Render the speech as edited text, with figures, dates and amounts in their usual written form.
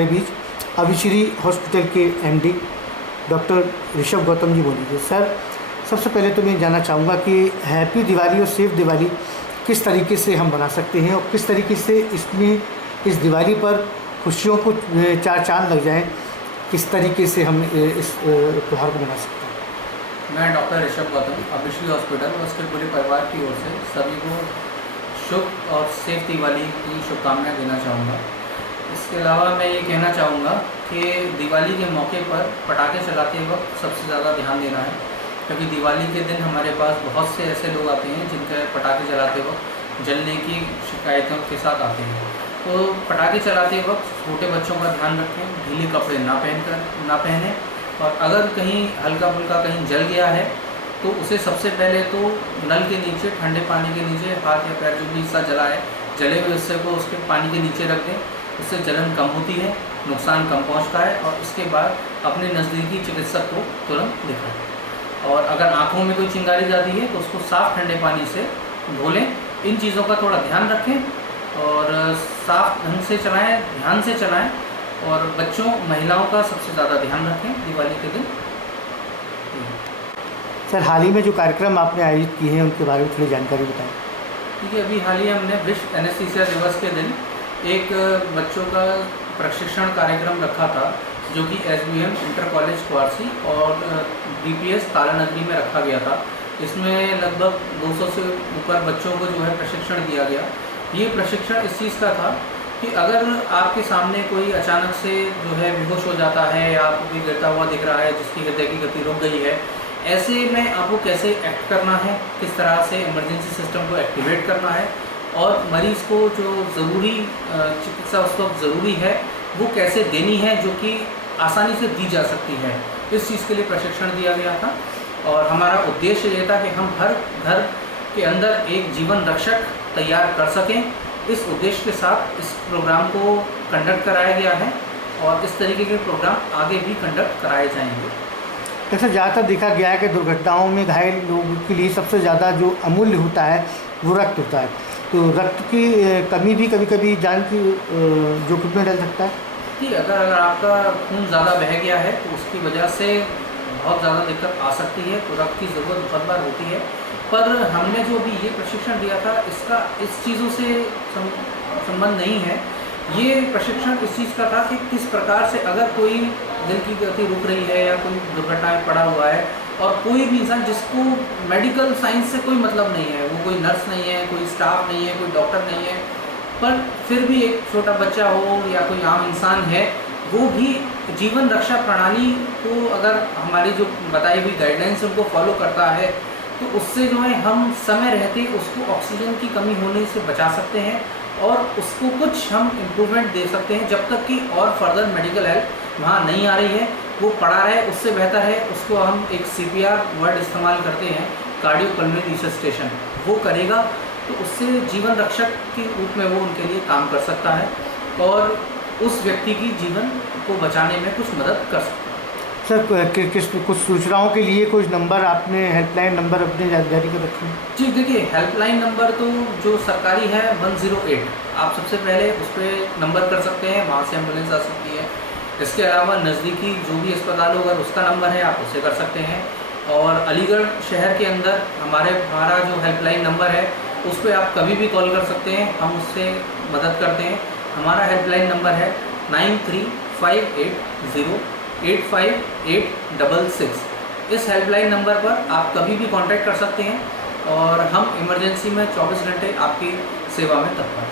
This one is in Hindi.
हमारे बीच अभिश्री हॉस्पिटल के एमडी डॉक्टर ऋषभ गौतम जी बोलेंगे। सर, सबसे पहले तो मैं जानना चाहूँगा कि हैप्पी दिवाली और सेफ दिवाली किस तरीके से हम बना सकते हैं और किस तरीके से इसमें इस दिवाली पर खुशियों को चार चांद लग जाएं, किस तरीके से हम इस त्यौहार को मना सकते हैं। मैं डॉक्टर ऋषभ गौतम अभिश्री हॉस्पिटल और उसके पूरे परिवार की ओर से सभी को शुभ और सेफ दिवाली की शुभकामनाएं देना चाहूँगा। इसके अलावा मैं ये कहना चाहूँगा कि दिवाली के मौके पर पटाखे चलाते वक्त सबसे ज़्यादा ध्यान देना है, क्योंकि दिवाली के दिन हमारे पास बहुत से ऐसे लोग आते हैं जिनके पटाखे चलाते वक्त जलने की शिकायतों के साथ आते हैं। तो पटाखे चलाते वक्त छोटे बच्चों का ध्यान रखें, ढीले कपड़े ना पहने, और अगर कहीं हल्का फुल्का कहीं जल गया है तो उसे सबसे पहले तो नल के नीचे ठंडे पानी के नीचे हाथ या पैर जो भी हिस्सा जला है जले हुए हिस्से को उसके पानी के नीचे रख दें। उससे जलन कम होती है, नुकसान कम पहुंचता है, और इसके बाद अपने नज़दीकी चिकित्सक को तुरंत दिखाएं। और अगर आँखों में कोई चिंगारी जाती है तो उसको साफ़ ठंडे पानी से धो लें। इन चीज़ों का थोड़ा ध्यान रखें और साफ ढंग से चलाएँ, ध्यान से चलाएँ, और बच्चों महिलाओं का सबसे ज़्यादा ध्यान रखें दिवाली के दिन। सर, हाल ही में जो कार्यक्रम आपने आयोजित किए हैं उनके बारे में थोड़ी जानकारी बताएं। ठीक है, अभी हाल ही हमने विश्व एनेस्थीसिया दिवस के दिन एक बच्चों का प्रशिक्षण कार्यक्रम रखा था, जो कि SBM इंटर कॉलेज क्वारसी और DPS तालानगरी में रखा गया था। इसमें लगभग 200 से ऊपर बच्चों को जो है प्रशिक्षण दिया गया। ये प्रशिक्षण इस चीज़ का था कि अगर आपके सामने कोई अचानक से जो है बेहोश हो जाता है या आपको कोई गिरता हुआ दिख रहा है जिसकी हृदय की गति रुक गई है, ऐसे में आपको कैसे एक्ट करना है, किस तरह से इमरजेंसी सिस्टम को एक्टिवेट करना है, और मरीज़ को जो ज़रूरी चिकित्सा उस वक्त ज़रूरी है वो कैसे देनी है, जो कि आसानी से दी जा सकती है। इस चीज़ के लिए प्रशिक्षण दिया गया था, और हमारा उद्देश्य ये था कि हम हर घर के अंदर एक जीवन रक्षक तैयार कर सकें। इस उद्देश्य के साथ इस प्रोग्राम को कंडक्ट कराया गया है, और इस तरीके के प्रोग्राम आगे भी कंडक्ट कराए जाएंगे। जैसे ज़्यादातर देखा गया है कि दुर्घटनाओं में घायल लोगों के लिए सबसे ज़्यादा जो अमूल्य होता है वो रक्त होता है, तो रक्त की कमी भी कभी कभी जान की जोखिम में डाल सकता है। ठीक, अगर आपका खून ज़्यादा बह गया है तो उसकी वजह से बहुत ज़्यादा दिक्कत आ सकती है, तो रक्त की ज़रूरत बहुत बार होती है। पर हमने जो भी ये प्रशिक्षण दिया था इसका इस चीज़ों से संबंध नहीं है। ये प्रशिक्षण इस चीज़ का था कि किस प्रकार से अगर कोई दिल की गति रुक रही है या कोई दुर्घटना में पड़ा हुआ है, और कोई भी इंसान जिसको मेडिकल साइंस से कोई मतलब नहीं है, वो कोई नर्स नहीं है, कोई स्टाफ नहीं है, कोई डॉक्टर नहीं है, पर फिर भी एक छोटा बच्चा हो या कोई आम इंसान है, वो भी जीवन रक्षा प्रणाली को अगर हमारी जो बताई हुई गाइडलाइंस उनको फॉलो करता है तो उससे जो है हम समय रहते उसको ऑक्सीजन की कमी होने से बचा सकते हैं, और उसको कुछ हम इम्प्रूवमेंट दे सकते हैं। जब तक कि और फर्दर मेडिकल हेल्प वहाँ नहीं आ रही है, वो पड़ा रहे, उससे बेहतर है उसको हम एक CPR वर्ड इस्तेमाल करते हैं, कार्डियोपल्मोनरी रिससिटेशन, वो करेगा तो उससे जीवन रक्षक के रूप में वो उनके लिए काम कर सकता है और उस व्यक्ति की जीवन को बचाने में कुछ मदद कर सकता है। सर, कुछ सूचनाओं के लिए कुछ नंबर आपने हेल्पलाइन नंबर अपने जानकारी कर रखे हैं? जी देखिए, हेल्पलाइन नंबर तो जो सरकारी है 108, आप सबसे पहले उस पर नंबर कर सकते हैं, वहाँ से एम्बुलेंस आ सकती है। इसके अलावा नज़दीकी जो भी अस्पताल होगा उसका नंबर है, आप उससे कर सकते हैं। और अलीगढ़ शहर के अंदर हमारा जो हेल्पलाइन नंबर है उस पर आप कभी भी कॉल कर सकते हैं, हम उससे मदद करते हैं। हमारा हेल्पलाइन नंबर है 9358085866। इस हेल्पलाइन नंबर पर आप कभी भी कांटेक्ट कर सकते हैं और हम इमरजेंसी में 24 घंटे आपकी सेवा में तत्पर हैं।